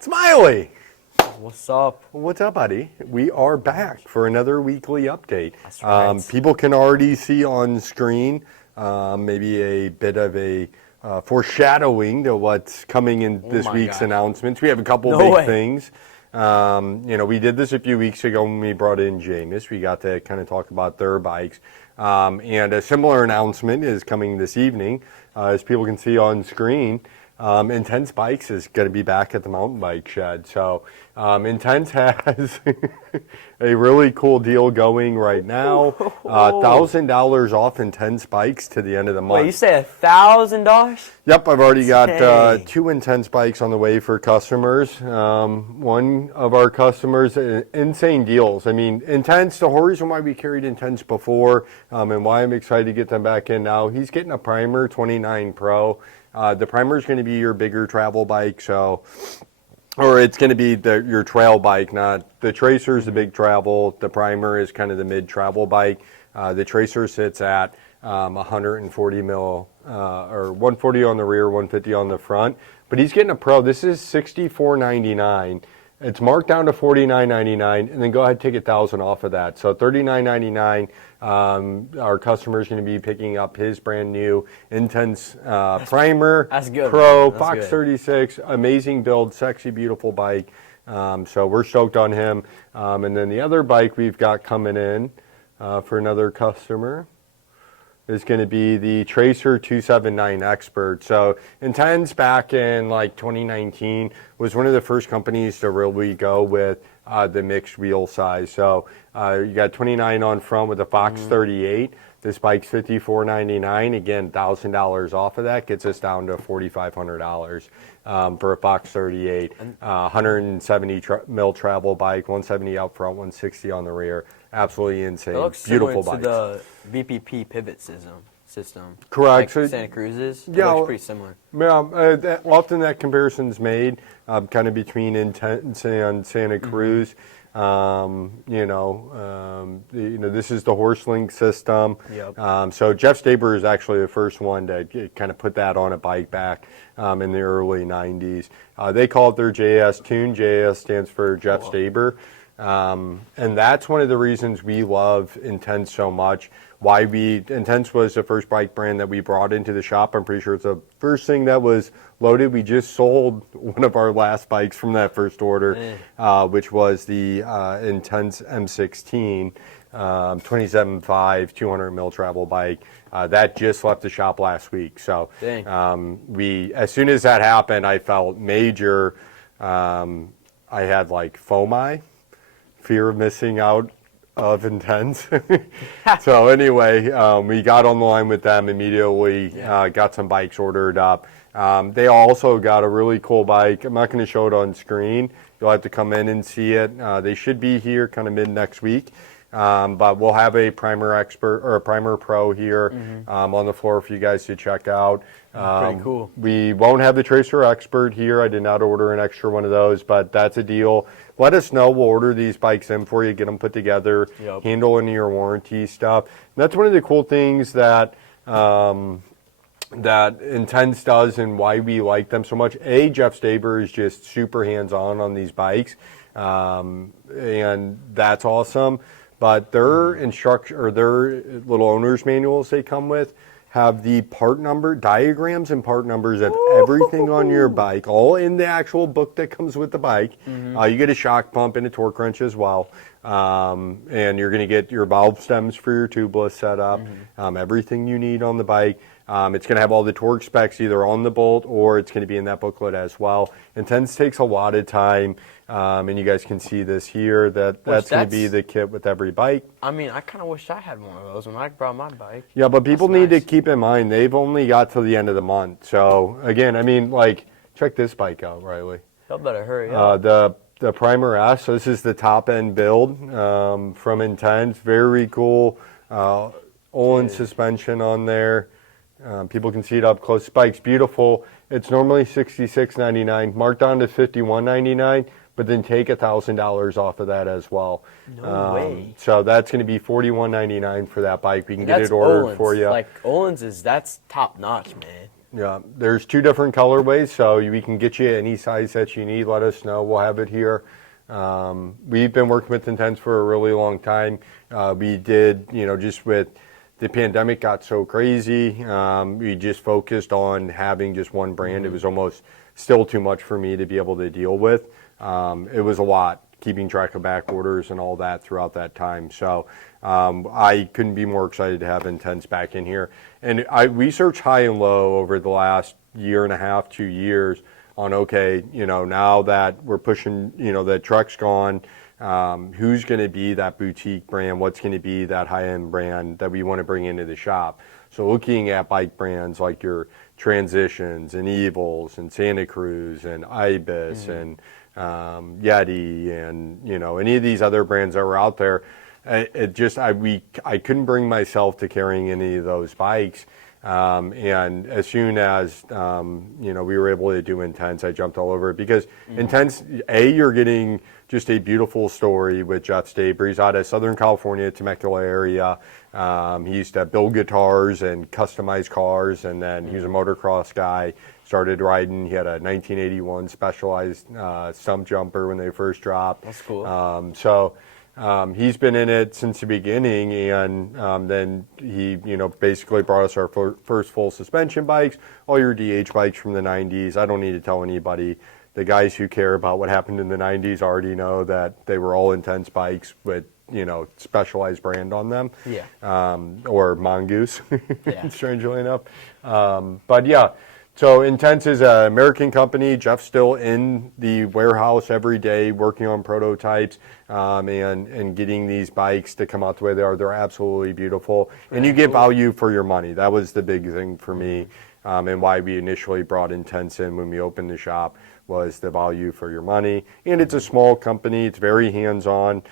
Smiley! What's up? What's up, buddy? We are back for another weekly update. That's right. People can already see on screen maybe a bit of a foreshadowing to what's coming in this week's announcements. We have a couple big things. We did this a few weeks ago when we brought in Jameis. We got to kind of talk about their bikes. And a similar announcement is coming this evening. As people can see on screen, Intense Bikes is going to be back at the mountain bike shed. So Intense has a really cool deal going right now. $1,000 off Intense Bikes to the end of the month. Wait, you say $1,000? Yep, I've already got 2 Intense Bikes on the way for customers. One of our customers, insane deals. I mean, Intense, the whole reason why we carried Intense before and why I'm excited to get them back in now, he's getting a Primer 29 Pro. The Primer is going to be your bigger travel bike, or it's going to be your trail bike, not the Tracer is the big travel. The Primer is kind of the mid-travel bike. The Tracer sits at 140 mil, or 140 on the rear, 150 on the front. But he's getting a Pro. This is $64.99. It's marked down to $49.99, and then go ahead and take $1,000 off of that. So $39.99. Our customer is going to be picking up his brand new Intense Primer Pro Fox 36. Amazing build, sexy, beautiful bike. So we're stoked on him. And then the other bike we've got coming in for another customer is going to be the Tracer 279 Expert. So Intense back in like 2019 was one of the first companies to really go with the mixed wheel size. So you got 29 on front with a Fox 38. This bike's $54.99. Again, $1,000 off of that gets us down to $4,500 for a Fox 38. 170 mil travel bike, 170 out front, 160 on the rear. Absolutely insane. It looks beautiful similar bikes. to the VPP pivot system. Correct. Like Santa Cruz's. It Yeah, looks pretty similar. Yeah, often that comparison's made kind of between Intense and Santa Cruz. This is the HorseLink system. Yep. So Jeff Staber is actually the first one to kind of put that on a bike back in the early 90s. They call it their JS tune. JS stands for Jeff Staber. And that's one of the reasons we love Intense so much. Intense was the first bike brand that we brought into the shop. I'm pretty sure it's the first thing that was loaded. We just sold one of our last bikes from that first order, which was the Intense M16 27.5 200 mil travel bike. That just left the shop last week. So as soon as that happened, I felt major. I had like FOMI, fear of missing out of Intense. So anyway, we got on the line with them immediately, got some bikes ordered up. They also got a really cool bike. I'm not going to show it on screen. You'll have to come in and see it. They should be here kind of mid next week. But we'll have a Primer Expert or a Primer Pro here on the floor for you guys to check out. Pretty cool. We won't have the Tracer Expert here. I did not order an extra one of those, but that's a deal. Let us know. We'll order these bikes in for you, get them put together, handle any of your warranty stuff. And that's one of the cool things that that Intense does and why we like them so much. Jeff Staber is just super hands-on on these bikes, and that's awesome. But their instruction or their little owner's manuals they come with have the part number, diagrams and part numbers of everything on your bike, all in the actual book that comes with the bike. You get a shock pump and a torque wrench as well. And you're going to get your valve stems for your tubeless setup, everything you need on the bike. It's going to have all the torque specs either on the bolt or it's going to be in that booklet as well. Intense takes a lot of time, and you guys can see this here. That's going to be the kit with every bike. I mean, I kind of wish I had one of those when I brought my bike. Yeah, but people need to keep in mind they've only got till the end of the month. So again, I mean, like check this bike out, Riley. Y'all better hurry up. The Primer S. So this is the top end build from Intense. Very cool. Olin suspension on there. People can see it up close. Bike's beautiful. It's normally $66.99, marked down to $51.99, but then take $1,000 off of that as well. No way. So that's going to be $41.99 for that bike. We can get it ordered for you. Like Olin's that's top notch, man. Yeah, there's 2 different colorways, so we can get you any size that you need. Let us know. We'll have it here. We've been working with Intense for a really long time. We did, just with the pandemic got so crazy, we just focused on having just one brand. It was almost still too much for me to be able to deal with. It was a lot, keeping track of back orders and all that throughout that time. So I couldn't be more excited to have Intense back in here. And we searched high and low over the last year and a half, 2 years on, okay, now that we're pushing, the truck's gone, who's going to be that boutique brand? What's going to be that high-end brand that we want to bring into the shop? So looking at bike brands like your Transitions and Evils and Santa Cruz and Ibis and Yeti and, any of these other brands that were out there, I couldn't bring myself to carrying any of those bikes. And as soon as, we were able to do Intense, I jumped all over it because Intense, you're getting just a beautiful story with Jeff Staber. He's out of Southern California, Temecula area. He used to build guitars and customize cars, and then he was a motocross guy. Started riding. He had a 1981 Specialized stump jumper when they first dropped. That's cool. He's been in it since the beginning, and then he, basically brought us our first full suspension bikes, all your DH bikes from the 90s. I don't need to tell anybody. The guys who care about what happened in the 90s already know that they were all Intense bikes with, Specialized brand on them. Yeah. Or Mongoose, Yeah. strangely enough. But yeah. So Intense is an American company. Jeff's still in the warehouse every day working on prototypes and getting these bikes to come out the way they are. They're absolutely beautiful. And you get value for your money. That was the big thing for me and why we initially brought Intense in when we opened the shop was the value for your money. And it's a small company. It's very hands-on,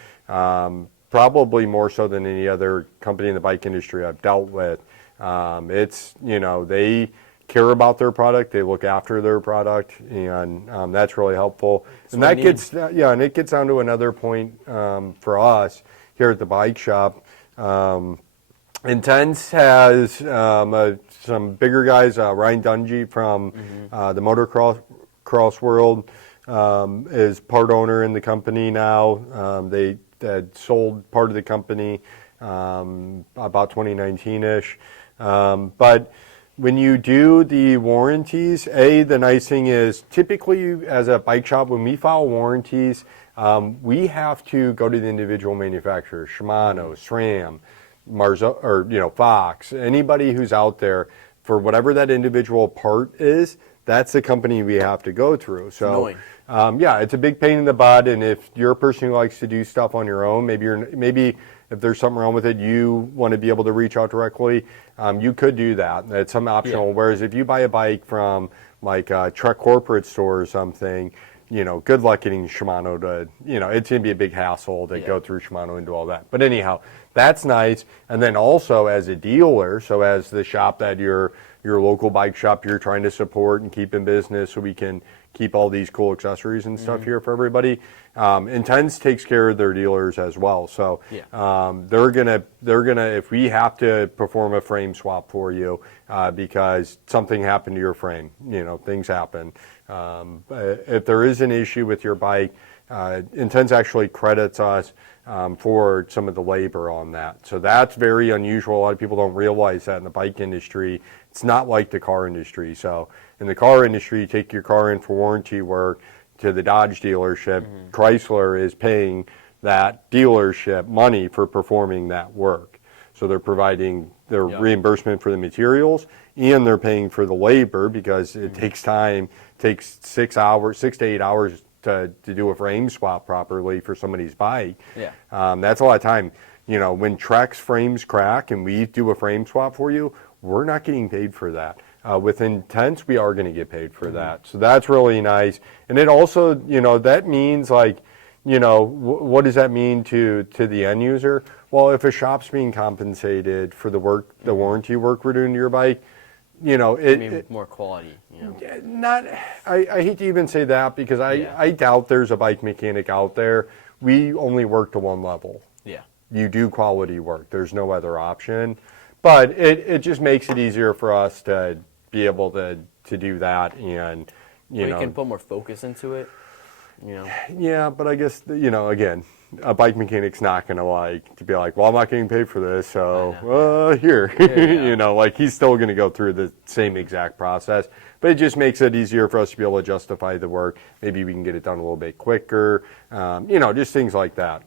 probably more so than any other company in the bike industry I've dealt with. They care about their product, they look after their product, and that's really helpful. And that gets it gets down to another point for us here at the bike shop. Intense has some bigger guys. Ryan Dungy from the motocross world is part owner in the company now. They had sold part of the company about 2019-ish, but when you do the warranties, the nice thing is typically as a bike shop, when we file warranties, we have to go to the individual manufacturer, Shimano, SRAM, Marzo, or Fox, anybody who's out there for whatever that individual part is. That's the company we have to go through. So, it's a big pain in the butt. And if you're a person who likes to do stuff on your own, maybe if there's something wrong with it, you want to be able to reach out directly, you could do that. It's some optional. Yeah. Whereas if you buy a bike from like a truck corporate store or something, good luck getting Shimano to, it's going to be a big hassle to go through Shimano and do all that. But anyhow, that's nice. And then also as a dealer, so as the shop that your local bike shop you're trying to support and keep in business so we can keep all these cool accessories and stuff here for everybody. Intense takes care of their dealers as well. So they're gonna if we have to perform a frame swap for you because something happened to your frame, things happen. If there is an issue with your bike, Intense actually credits us for some of the labor on that. So that's very unusual. A lot of people don't realize that in the bike industry. It's not like the car industry. So in the car industry, you take your car in for warranty work to the Dodge dealership. Chrysler is paying that dealership money for performing that work. So they're providing their reimbursement for the materials, and they're paying for the labor because it takes time, takes 6 to 8 hours to do a frame swap properly for somebody's bike. That's a lot of time. When Trek's frames crack and we do a frame swap for you, we're not getting paid for that. With Intense, we are going to get paid for that. So that's really nice. And it also, that means like, what does that mean to the end user? Well, if a shop's being compensated for the warranty work we're doing to your bike, more quality. I hate to even say that because I doubt there's a bike mechanic out there. We only work to one level. You do quality work. There's no other option. But it just makes it easier for us to be able to do that, and you can put more focus into it. Yeah, but I guess again, a bike mechanic's not gonna to be like, well, I'm not getting paid for this, so here, he's still gonna go through the same exact process. But it just makes it easier for us to be able to justify the work. Maybe we can get it done a little bit quicker. Just things like that.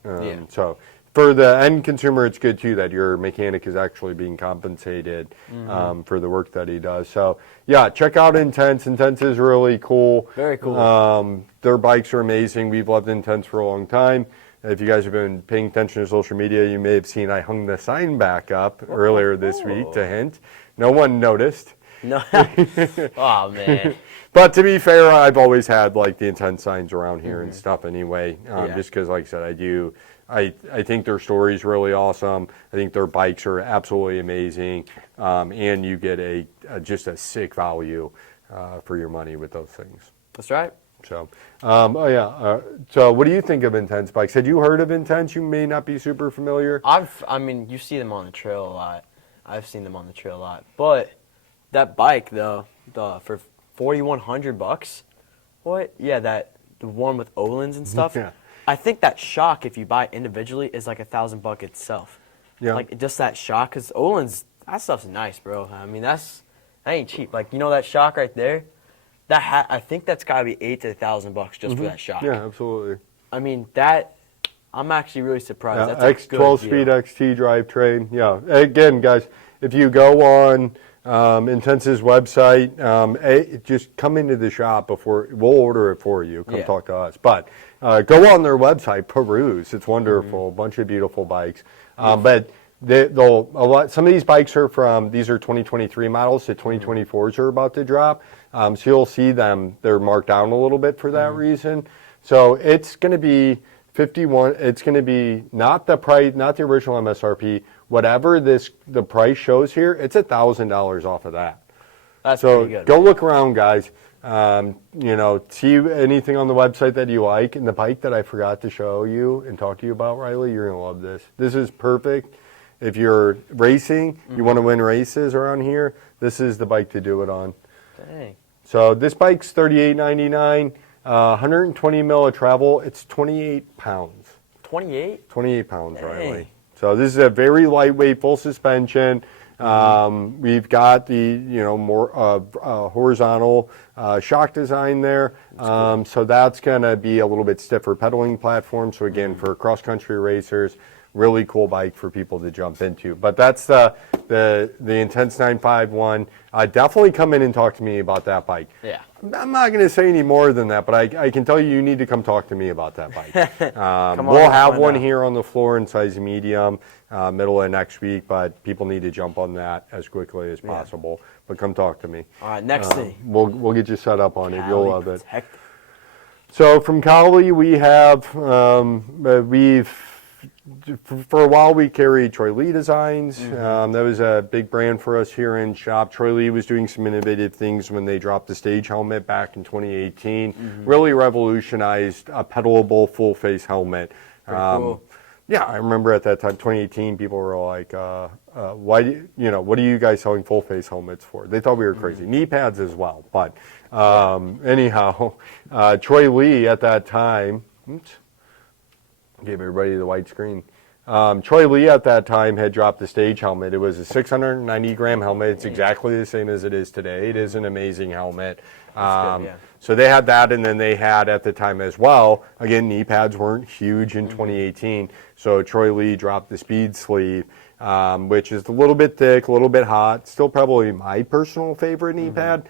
So for the end consumer, it's good too that your mechanic is actually being compensated for the work that he does. So yeah, check out Intense. Intense is really cool. Very cool. Their bikes are amazing. We've loved Intense for a long time. If you guys have been paying attention to social media, you may have seen I hung the sign back up earlier this week to hint. No one noticed. No. Oh, man. But to be fair, I've always had the Intense signs around here and stuff anyway, just because, like I said, I think their story's really awesome. I think their bikes are absolutely amazing, and you get just a sick value for your money with those things. That's right. So, so what do you think of Intense bikes? Had you heard of Intense? You may not be super familiar. You see them on the trail a lot. I've seen them on the trail a lot. But that bike, though, for $4,100, what? Yeah, the one with Olin's and stuff. Yeah. I think that shock, if you buy it individually, is like $1,000 itself. Yeah. Just that shock, because Olin's, that stuff's nice, bro. I mean, that ain't cheap. That shock right there, I think that's got to be $8,000 to $1,000 just for that shock. Yeah, absolutely. I mean, I'm actually really surprised. Yeah, That's a good 12-speed XT drivetrain. Yeah. Again, guys, if you go on Intense's website, just come into the shop before we'll order it for you. Come talk to us. But go on their website, peruse. It's wonderful. A bunch of beautiful bikes. But some of these bikes these are 2023 models. The 2024s are about to drop. So you'll see them. They're marked down a little bit for that reason. So it's going to be 51. It's going to be not the price, not the original MSRP. Whatever the price shows here, it's $1,000 off of that. That's pretty good. Go look around, guys. See anything on the website that you like. And the bike that I forgot to show you and talk to you about, Riley, you're gonna love this. This is perfect. If you're racing, you want to win races around here, this is the bike to do it on. Dang. So this bike's $38.99, 120 mil of travel. It's 28 pounds. 28? 28 pounds, Dang. Riley. So this is a very lightweight, full suspension. We've got the more horizontal shock design there. Cool. So that's going to be a little bit stiffer pedaling platform. So again, for cross-country racers, really cool bike for people to jump into. But that's the Intense 951. Definitely come in and talk to me about that bike. Yeah. I'm not going to say any more than that, but I can tell you need to come talk to me about that bike. We'll have one here on the floor in size medium, middle of next week, but people need to jump on that as quickly as possible. But come talk to me. All right, next thing. We'll get you set up on it. You'll love it. Protect. So from Cali, we have for a while we carried Troy Lee designs. That was a big brand for us here in shop. Troy Lee was doing some innovative things when they dropped the stage helmet back in 2018. Really revolutionized a pedalable full face helmet. Cool. Yeah, I remember at that time, 2018, people were like, "Why what are you guys selling full face helmets for?" They thought we were crazy. Knee pads as well, but anyhow, Troy Lee at that time. Oops. Gave everybody the white screen. Troy Lee at that time had dropped the stage helmet. It was a 690-gram helmet. It's exactly the same as it is today. It is an amazing helmet. Good, yeah. So they had that, and then they had at the time as well, again, knee pads weren't huge in 2018, so Troy Lee dropped the speed sleeve, which is a little bit thick, a little bit hot, still probably my personal favorite knee pad.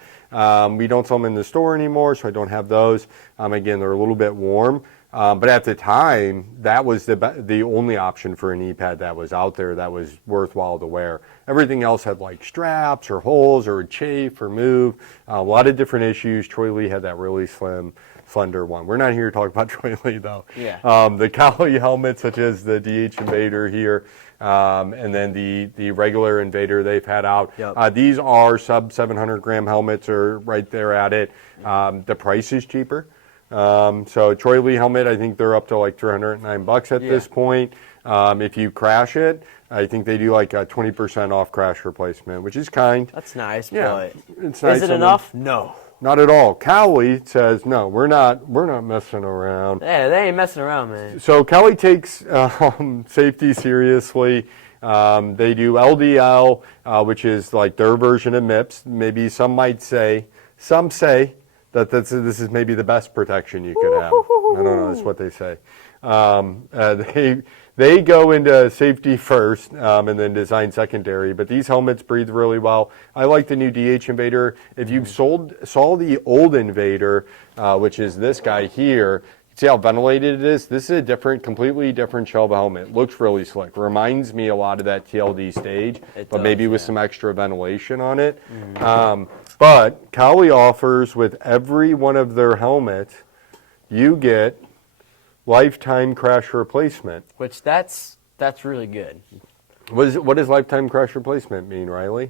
We don't sell them in the store anymore, so I don't have those. Again, they're a little bit warm. But at the time, that was the only option for a knee pad that was out there that was worthwhile to wear. Everything else had like straps or holes or would chafe or move. A lot of different issues. Troy Lee had that really slender one. We're not here to talk about Troy Lee though. Yeah. The Cali helmets, such as the DH Invader here, and then the regular Invader they've had out. Yep. These are sub 700-gram helmets, are right there at it. The price is cheaper. So Troy Lee helmet, I think they're up to like $309 at this point. If you crash it, I think they do like a 20% off crash replacement, which is kind. That's nice, Yeah, but it's nice is it of them. enough? No. Not at all. Cali says, no, we're not messing around. Yeah, they ain't messing around, man. So Cali takes safety seriously. They do LDL, which is like their version of MIPS. Maybe some say that this is maybe the best protection you could have. I don't know. That's what they say. They go into safety first and then design secondary. But these helmets breathe really well. I like the new DH Invader. If you saw the old Invader, which is this guy here, see how ventilated it is? This is a completely different shell of a helmet. Looks really slick. Reminds me a lot of that TLD stage, but maybe with some extra ventilation on it. But Cali offers with every one of their helmets, you get lifetime crash replacement. Which that's really good. What does lifetime crash replacement mean, Riley?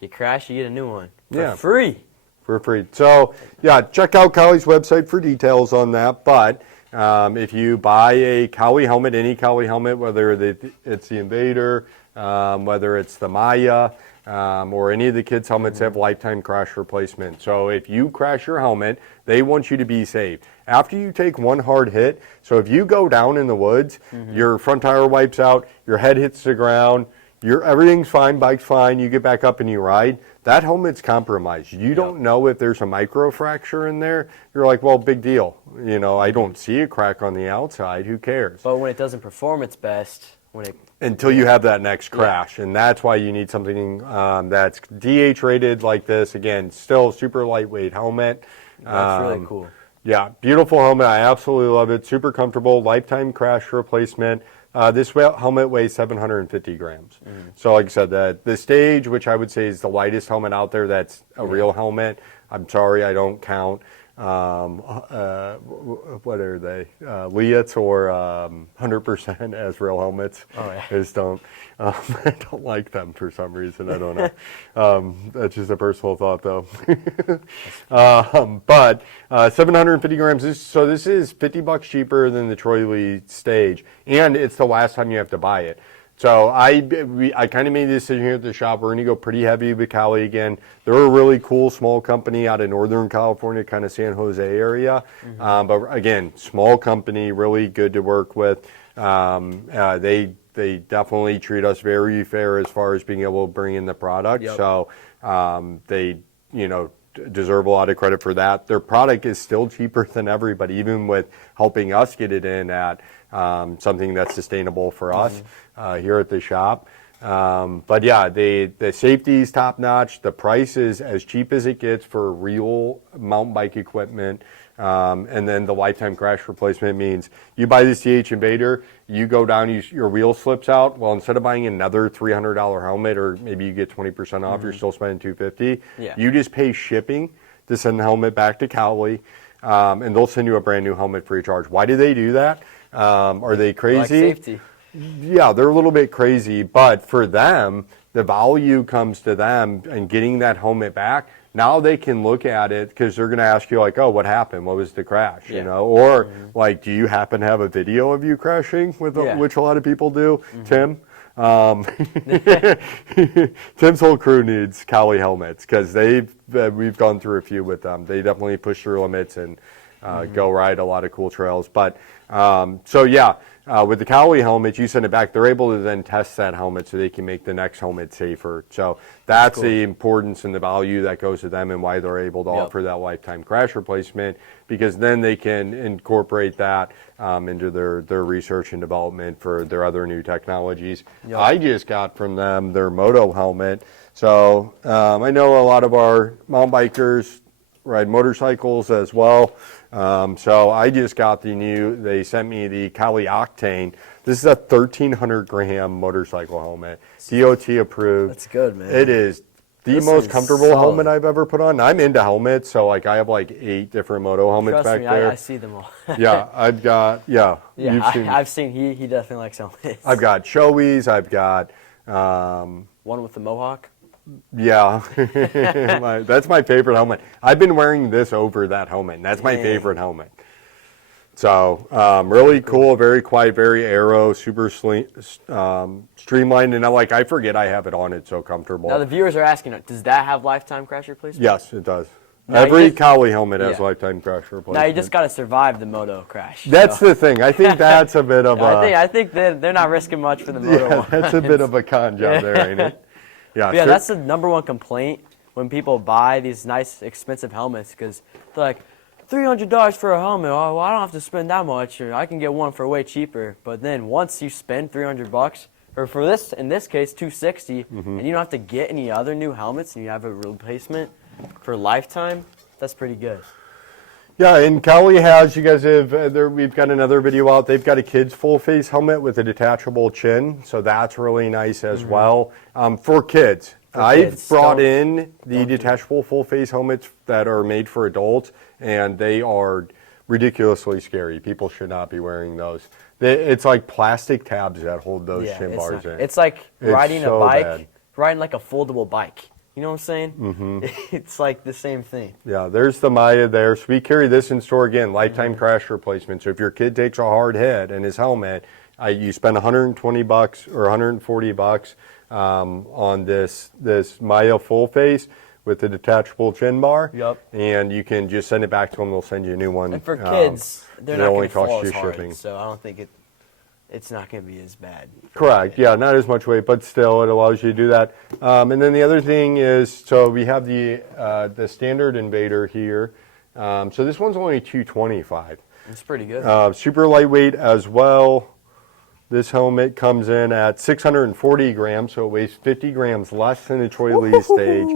You crash, you get a new one Yeah. free. For free. So, yeah, check out Cali's website for details on that. But if you buy a Cali helmet, any Cali helmet, whether it's the Invader, whether it's the Maya, or any of the kids' helmets, have lifetime crash replacement. So if you crash your helmet, they want you to be safe. After you take one hard hit, so if you go down in the woods, your front tire wipes out, your head hits the ground, everything's fine, bike's fine, you get back up and you ride, that helmet's compromised. You don't know if there's a microfracture in there. You're like, well, big deal. You know, I don't see a crack on the outside. Who cares? But when it doesn't perform its best, Until you have that next crash. And that's why you need something that's DH rated like this. Again, still super lightweight helmet. that's really cool. Yeah, beautiful helmet. I absolutely love it. Super comfortable. Lifetime crash replacement. This helmet weighs 750 grams. So like I said, the Stage, which I would say is the lightest helmet out there, that's a real helmet. I'm sorry, I don't count. What are they? Leads or 100% as real helmets. Oh, yeah. I just don't. I don't like them for some reason. I don't know. That's just a personal thought, though. But 750 grams. This is $50 cheaper than the Troy Lee Stage, and it's the last time you have to buy it. So I kind of made the decision here at the shop. We're going to go pretty heavy with Cali again. They're a really cool small company out of Northern California, kind of San Jose area. But again, small company, really good to work with. They definitely treat us very fair as far as being able to bring in the product. Yep. So they, deserve a lot of credit for that. Their product is still cheaper than everybody, even with helping us get it in at something that's sustainable for us here at the shop. But yeah, the safety is top notch. The price is as cheap as it gets for real mountain bike equipment. And then the lifetime crash replacement means you buy this DH Invader, you go down, your wheel slips out. Well, instead of buying another $300 helmet, or maybe you get 20% off, you're still spending $250. Yeah. You just pay shipping to send the helmet back to Cali, and they'll send you a brand new helmet free of charge. Why do they do that? Are they crazy? Like safety. Yeah, they're a little bit crazy, but for them, the value comes to them and getting that helmet back. Now they can look at it because they're going to ask you like, oh, what happened? What was the crash? Yeah. Or like, do you happen to have a video of you crashing which a lot of people do? Tim? Tim's whole crew needs Cali helmets because we've gone through a few with them. They definitely push their limits and go ride a lot of cool trails. But with the Cali helmet, you send it back. They're able to then test that helmet so they can make the next helmet safer. So that's cool. The importance and the value that goes to them and why they're able to offer that lifetime crash replacement, because then they can incorporate that into their research and development for their other new technologies. Yep. I just got from them their moto helmet. So I know a lot of our mountain bikers ride motorcycles as well. So I just got they sent me the Cali Octane. This is a 1,300 gram motorcycle helmet. DOT approved. That's good, man. It is the most comfortable helmet I've ever put on. I'm into helmets, so I have 8 different moto helmets back there. I see them all. Yeah, I've got, I've seen, he definitely likes helmets. I've got Shoeies, I've got... one with the mohawk? Yeah, that's my favorite helmet. I've been wearing this over that helmet, and that's my favorite helmet. So really cool, very quiet, very aero, super streamlined, and I forget I have it on. It's so comfortable. Now the viewers are asking, does that have lifetime crash replacement? Yes, it does. Now Every you just- Kali helmet has Yeah. lifetime crash replacement. Now you just got to survive the moto crash. That's so. the thing. I think that's a bit of a. I think they're not risking much for the moto. Yeah, that's a bit of a con job there, ain't it? Yeah, Yeah, that's the number one complaint when people buy these nice, expensive helmets, because they're like, $300 for a helmet. Oh, well, I don't have to spend that much, or I can get one for way cheaper. But then once you spend $300, or for this, in this case, $260, and you don't have to get any other new helmets, and you have a replacement for lifetime, that's pretty good. Yeah, and Kali has, you guys have, we've got another video out. They've got a kid's full face helmet with a detachable chin, so that's really nice as well. For kids. I've brought in the detachable full face helmets that are made for adults, and they are ridiculously scary. People should not be wearing those. It's like plastic tabs that hold those shin bars in. It's like riding a bike, bad. riding like a foldable bike. You know what I'm saying? Mm-hmm. It's like the same thing. Yeah, there's the Maya there. So we carry this in store again, lifetime crash replacement. So if your kid takes a hard hit in his helmet, you spend $120 or $140 on this Maya full face with the detachable chin bar. Yep. And you can just send it back to them. They'll send you a new one. And for kids, they're not going to fall costs as you hard, shipping. so I don't think it's not going to be as bad. Correct. Yeah, not as much weight, but still, it allows you to do that. And then the other thing is, so we have the standard Invader here. So this one's only $225. It's pretty good. Super lightweight as well. This helmet comes in at 640 grams, so it weighs 50 grams less than a Troy Lee stage.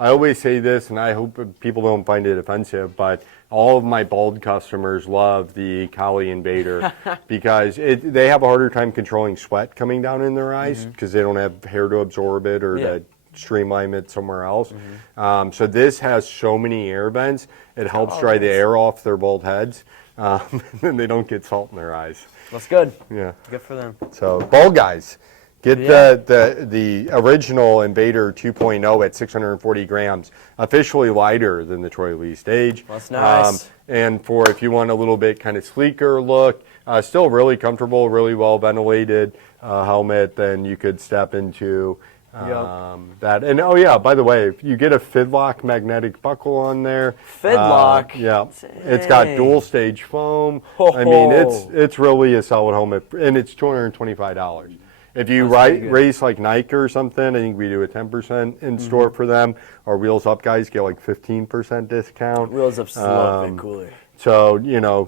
I always say this, and I hope people don't find it offensive, but all of my bald customers love the Kali Invader because they have a harder time controlling sweat coming down in their eyes because they don't have hair to absorb it or to streamline it somewhere else. So this has so many air vents, it helps dry the air off their bald heads, and then they don't get salt in their eyes. That's good. Yeah. Good for them. So bald guys, get the original Invader 2.0 at 640 grams, officially lighter than the Troy Lee stage. That's nice. And for if you want a little bit kind of sleeker look, still really comfortable, really well ventilated helmet, then you could step into that. And oh yeah, by the way, if you get a Fidlock magnetic buckle on there. Fidlock? Yeah. Dang. It's got dual stage foam. Ho, I mean, ho. it's really a solid helmet, and it's $225. If you race like Nike or something, I think we do a 10% in store for them. Our Wheels Up guys get like 15% discount. Wheels Up's a little bit cooler. So,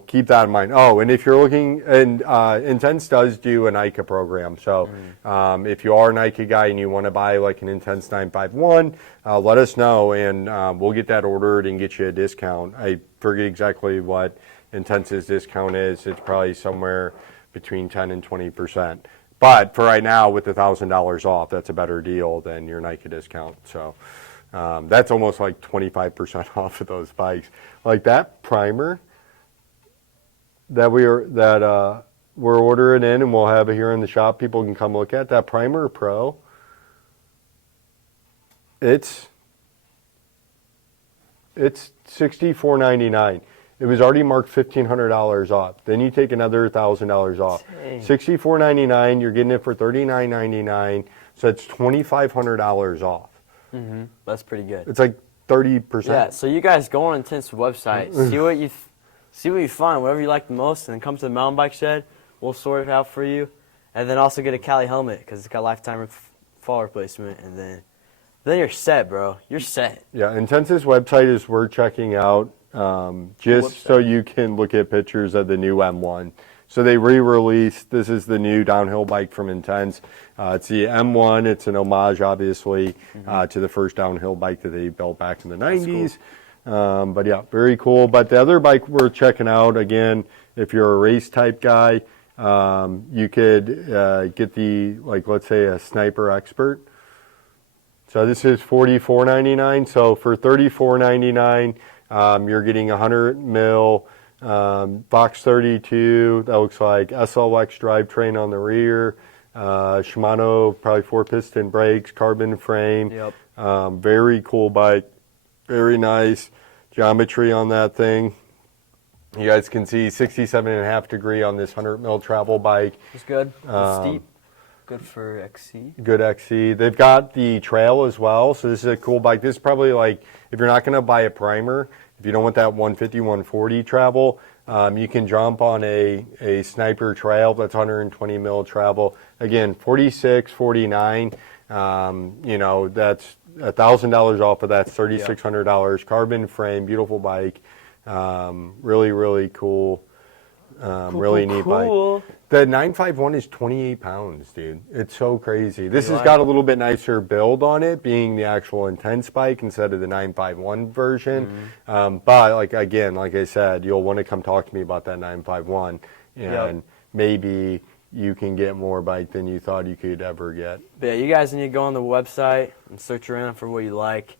keep that in mind. Oh, and if you're looking, and Intense does do an ICA program. So if you are an ICA guy and you want to buy like an Intense 951, let us know, and we'll get that ordered and get you a discount. I forget exactly what Intense's discount is. It's probably somewhere between 10 and 20%. But for right now, with the $1,000 off, that's a better deal than your Nike discount. So that's almost like 25% off of those bikes. Like that primer that we're ordering in, and we'll have it here in the shop. People can come look at that Primer Pro. It's $64.99. It was already marked $1,500 off. Then you take another $1,000 off. $64.99. You're getting it for $39.99. So that's $2,500 off. Mm-hmm. That's pretty good. It's like 30%. Yeah. So you guys go on Intense website, see what you find, whatever you like the most, and then come to the mountain bike shed. We'll sort it out for you, and then also get a Kali helmet because it's got lifetime fall replacement, and then you're set, bro. You're set. Yeah. Intense's website is worth checking out. Just so you can look at pictures of the new M1. So they re-released, this is the new downhill bike from Intense. It's the M1. It's an homage, obviously, to the first downhill bike that they built back in the 90s. Cool. But yeah, very cool. But the other bike we're checking out, again, if you're a race type guy, you could get the, like, let's say a Sniper Expert. So this is $44.99. So for $34.99, you're getting 100 mil Fox 32. That looks like SLX drivetrain on the rear. Shimano, probably 4-piston brakes, carbon frame. Yep. Very cool bike. Very nice geometry on that thing. You guys can see 67.5 degree on this 100 mil travel bike. It's good. It's steep. Good for XC. Good XC. They've got the trail as well, so this is a cool bike. This is probably like, if you're not going to buy a primer, if you don't want that 150, 140 travel, you can jump on a Sniper trail that's 120 mil travel. Again, 46, 49. You know, that's $1,000 off of that. $3,600. Carbon frame, beautiful bike. Really, really cool. Really neat bike. The 951 is 28 pounds, dude. It's so crazy. This has got a little bit nicer build on it, being the actual Intense bike instead of the 951 version. But like again, like I said, you'll want to come talk to me about that 951, and maybe you can get more bike than you thought you could ever get. But yeah, you guys need to go on the website and search around for what you like.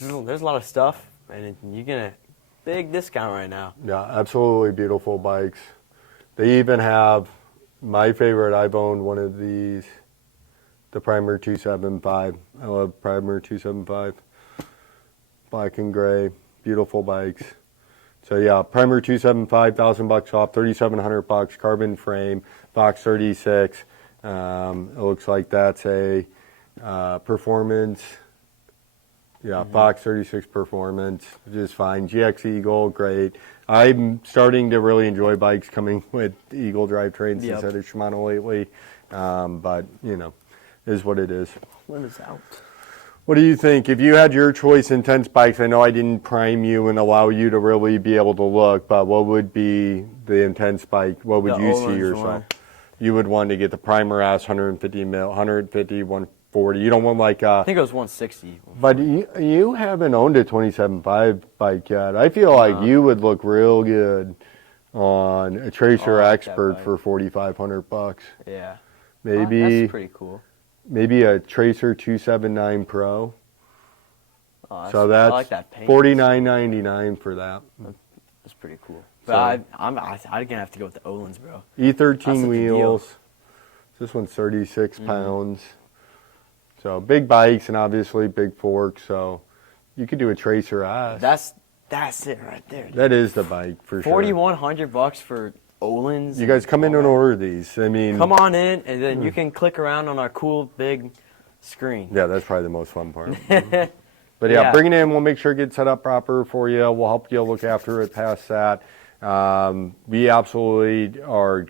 There's a lot of stuff, and you get a big discount right now. Yeah, absolutely beautiful bikes. They even have my favorite. I've owned one of these, the Primer 275. I love Primer 275. Black and gray, beautiful bikes. So yeah, Primer 275, $1,000 off, $3,700, carbon frame, box 36. It looks like that's a performance. Yeah, box 36 performance, which is fine. GX Eagle, great. I'm starting to really enjoy bikes coming with Eagle drivetrains instead of Shimano lately. But, you know, is what it is. When is out? What do you think? If you had your choice Intense bikes, I know I didn't prime you and allow you to really be able to look, but what would be the Intense bike? What would you see yourself? One. You would want to get the Primer S 150 mil, 150, 140. You don't want like I think it was 160. But you haven't owned a 27.5 bike yet. I feel like you would look real good on a Tracer Expert for $4,500. Yeah. Maybe that's pretty cool. Maybe a Tracer 279 Pro. Oh, so that's I like that paint. $49.99 for that. That's pretty cool. But so, I'm gonna have to go with the Öhlins, bro. E13 wheels. This one's 36 pounds. So big bikes and obviously big forks. So you could do a Tracer S. That's it right there. Dude. That is the bike for sure. $4,100 for Öhlins. You guys come in and order these. I mean, come on in and then you can click around on our cool big screen. Yeah, that's probably the most fun part. But yeah, bring it in. We'll make sure it gets set up proper for you. We'll help you look after it past that. We absolutely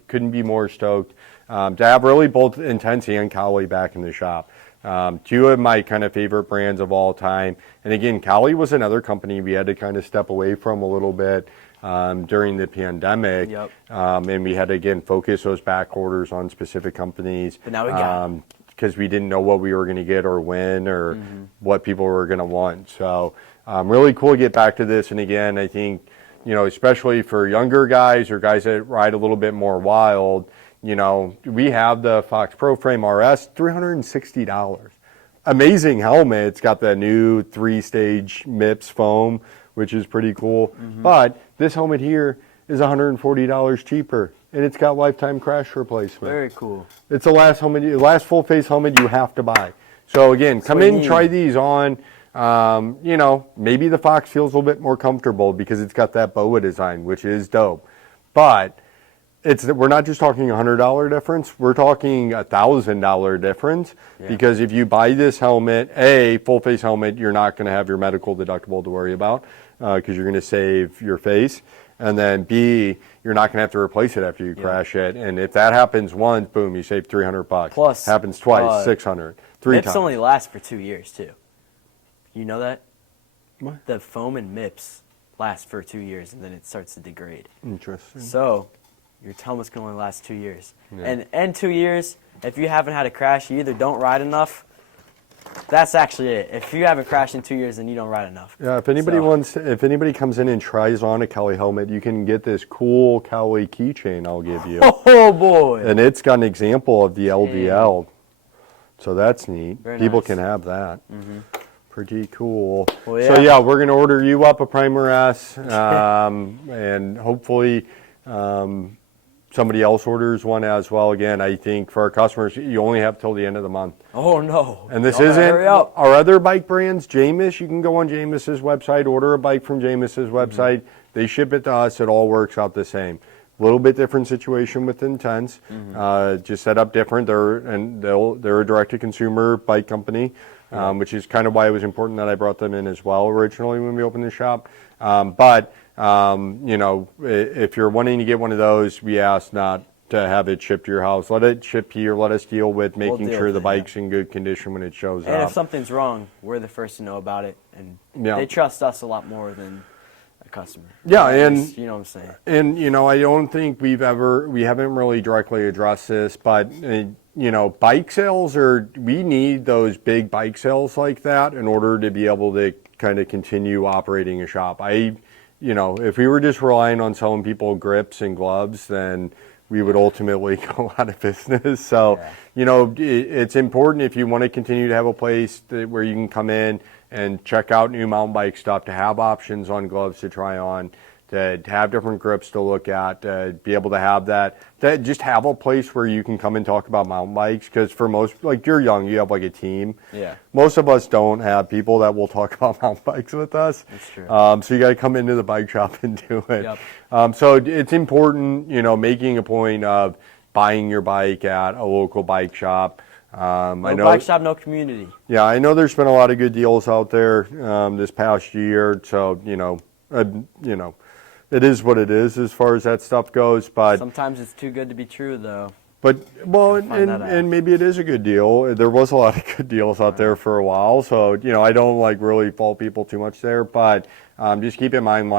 couldn't be more stoked to have really both Intense and Cowley back in the shop. Two of my kind of favorite brands of all time. And again, Cowley was another company we had to kind of step away from a little bit during the pandemic. Yep. And we had to, again, focus those back orders on specific companies. But now we got because we didn't know what we were going to get or when or what people were going to want. So really cool to get back to this. And again, I think, you know, especially for younger guys or guys that ride a little bit more wild, you know, we have the Fox Pro Frame RS, $360. Amazing helmet. It's got the new 3-stage MIPS foam, which is pretty cool. But this helmet here is $140 cheaper, and it's got lifetime crash replacement. Very cool. It's the last full face helmet you have to buy. So again, come in, try these on. You know, maybe the Fox feels a little bit more comfortable because it's got that BOA design, which is dope. But we're not just talking $100 difference. We're talking $1,000 difference because if you buy this helmet, full face helmet, you're not going to have your medical deductible to worry about because you're going to save your face. And then B, you're not going to have to replace it after you crash it. And if that happens once, boom, you save $300. Plus, happens twice, $600. Three times. MIPS only lasts for 2 years too. You know that? What? The foam and MIPS last for 2 years and then it starts to degrade. Interesting. So your helmet's going to only last 2 years. And in 2 years, if you haven't had a crash, you either don't ride enough. That's actually it. If you haven't crashed in 2 years, then you don't ride enough. Yeah, if anybody comes in and tries on a Cowley helmet, you can get this cool Cowley keychain I'll give you. Oh boy! And it's got an example of the LVL. So that's neat. Very People nice. can have that. Pretty cool. Well, yeah. So yeah, we're going to order you up a Primer S, and hopefully somebody else orders one as well. Again, I think for our customers, you only have till the end of the month. Oh no! And this isn't our other bike brands. Jamis, you can go on Jamis's website, order a bike from Jamis's website. They ship it to us. It all works out the same. A little bit different situation with Intense. Just set up different. They're a direct-to-consumer bike company, which is kind of why it was important that I brought them in as well originally when we opened the shop. But if you're wanting to get one of those, we ask not to have it shipped to your house. Let it ship here. Let us deal with making sure the bike's in good condition when it shows up. And if something's wrong, we're the first to know about it, and they trust us a lot more than a customer. Yeah, and you know what I'm saying. And I don't think we haven't really directly addressed this, but bike sales we need those big bike sales like that in order to be able to kind of continue operating a shop. If we were just relying on selling people grips and gloves, then we would ultimately go out of business. So, it's important if you want to continue to have a place where you can come in and check out new mountain bike stuff, to have options on gloves to try on, to have different grips to look at, to be able to have that, to just have a place where you can come and talk about mountain bikes. Because for most, like, you're young, you have like a team. Yeah. Most of us don't have people that will talk about mountain bikes with us. That's true. So you got to come into the bike shop and do it. Yep. So it's important, making a point of buying your bike at a local bike shop. No bike shop, no community. Yeah, I know there's been a lot of good deals out there this past year. So it is what it is as far as that stuff goes. But sometimes it's too good to be true, though. But and maybe it is a good deal. There was a lot of good deals out there for a while. So I don't really fault people too much there. But just keep in mind,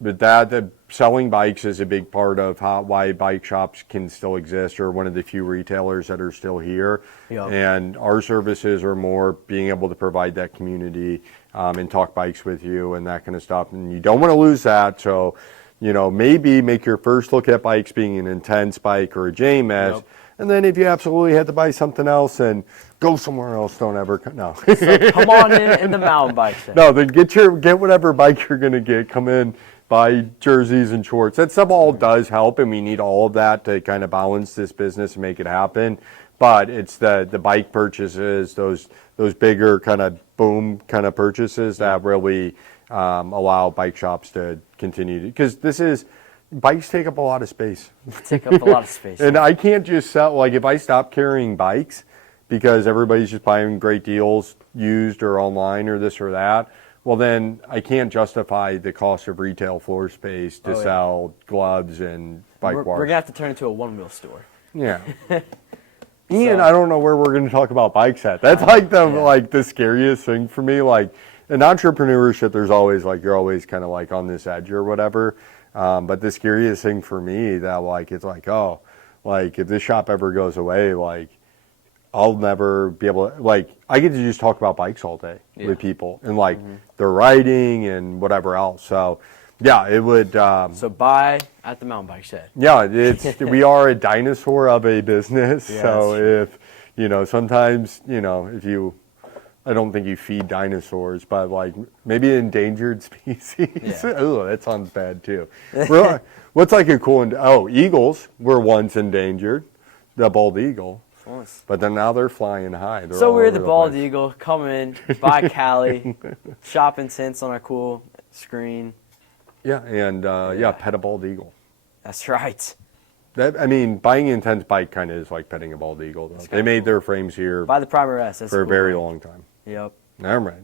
but that selling bikes is a big part of why bike shops can still exist, or one of the few retailers that are still here. Yep. And our services are more being able to provide that community and talk bikes with you and that kind of stuff. And you don't want to lose that. So, maybe make your first look at bikes being an Intense bike or a JMS. Yep. And then if you absolutely had to buy something else, and go somewhere else. Don't ever no. So come on in the mountain bike set. No, then get whatever bike you're gonna get. Come in, buy jerseys and shorts. That stuff all does help, and we need all of that to kind of balance this business and make it happen. But it's the bike purchases, those bigger kind of boom kind of purchases that really allow bike shops to continue, because bikes take up a lot of space. Take up a lot of space. And I can't just sell, if I stop carrying bikes because everybody's just buying great deals used or online or this or that, well then I can't justify the cost of retail floor space to sell gloves and bike wires. We're going to have to turn into a one-wheel store. Yeah. Ian, I don't know where we're going to talk about bikes at. That's the scariest thing for me. Like, in entrepreneurship, there's always you're always kind of on this edge or whatever. But the scariest thing for me that it's if this shop ever goes away, I'll never be able to, I get to just talk about bikes all day with people and their riding and whatever else. So yeah, it would. So buy at the mountain bike shed. Yeah, we are a dinosaur of a business. Yeah, so if, sometimes, if you, I don't think you feed dinosaurs, but maybe endangered species. Yeah. Oh, that sounds bad too. What's a cool? Eagles were once endangered, the bald eagle. But then now they're flying high. So we're the bald eagle. Come in, buy Cali, shopping tints on our cool screen. Yeah, and pet a bald eagle. That's right. Buying an Intense bike kind of is like petting a bald eagle. Though. They made their frames here by the Primer S. for a very long time. Yep. All right.